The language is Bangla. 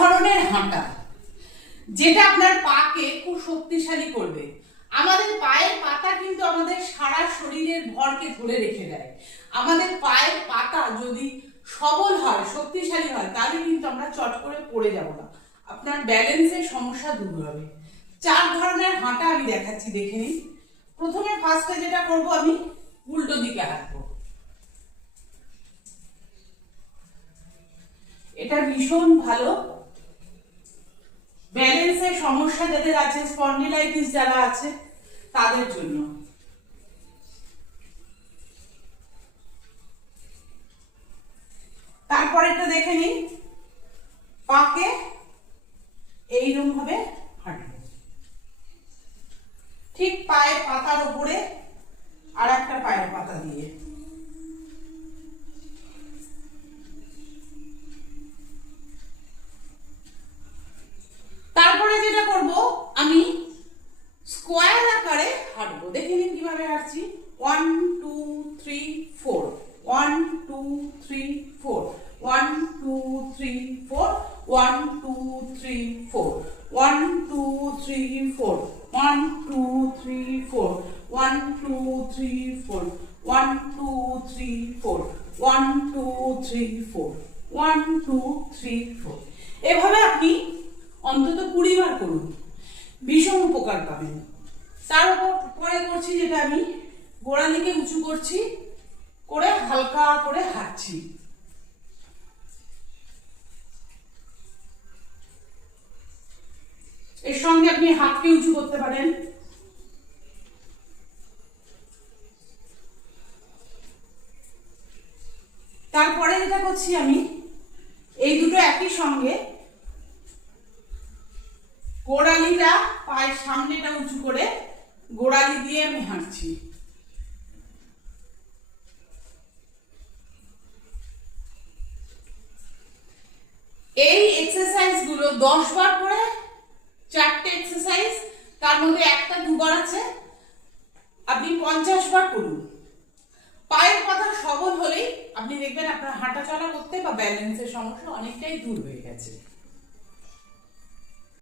ধরনের হাঁটা, যেটা আপনার পাকে খুব শক্তিশালী করবে। আমাদের পায়ের পাতা কিন্তু আমাদের সারা শরীরের ভরকে ধরে রেখে দেয়। আমাদের পায়ের পাতা যদি সবল হয়, শক্তিশালী হয়, তাহলে কিন্তু আমরা চট করে পড়ে যাব না। আপনার ব্যালেন্সের সমস্যা দূর হবে। চার ধরনের হাঁটা আমি দেখাচ্ছি, দেখে নিন। প্রথমে ফার্স্টে যেটা করব আমি, উল্টো দিকে হাঁটবো। এটা ভীষণ ভালো সমস্যা যাদের আছে স্পন্ডিলাইটিস যারা আছে, তাদের জন্য। তারপর এটা দেখে নিন পাকে এইরকম ভাবে হাঁটবে। ঠিক পায়ের পাতার উপরে আর একটা পায়ের পাতা দিয়ে তারপরে যেটা করব আমি স্কোয়ার আকারে হাঁটবো দেখে নিন কীভাবে হাঁটছি one two three four one two three four one two three four one two three four one two three four one two three four one two three four one two three four one two three four one two three four এভাবে আপনি অন্তত কুড়ি বার করুন ভীষণ উপকার পাবেন তার উপর পরে করছি যেটা আমি গোড়া দিকে উঁচু করছি, করে হালকা করে হাঁটছি। এর সঙ্গে আপনি হাতকে উঁচু করতে পারেন। তারপরে যেটা করছি আমি, এই দুটো একই সঙ্গে গোড়ালিটা পায়ের সামনেটা উঁচু করে গোড়ালি দিয়ে আমি হাঁটছি। এই এক্সারসাইজগুলো দশ বার করে, চারটে এক্সারসাইজ তার মধ্যে একটা দুবার আছে। আপনি পঞ্চাশ বার করুন। পায়ের পাতা সবল হলেই আপনি দেখবেন আপনার হাঁটা চলা করতে বা ব্যালেন্সের সমস্যা অনেকটাই দূর হয়ে গেছে।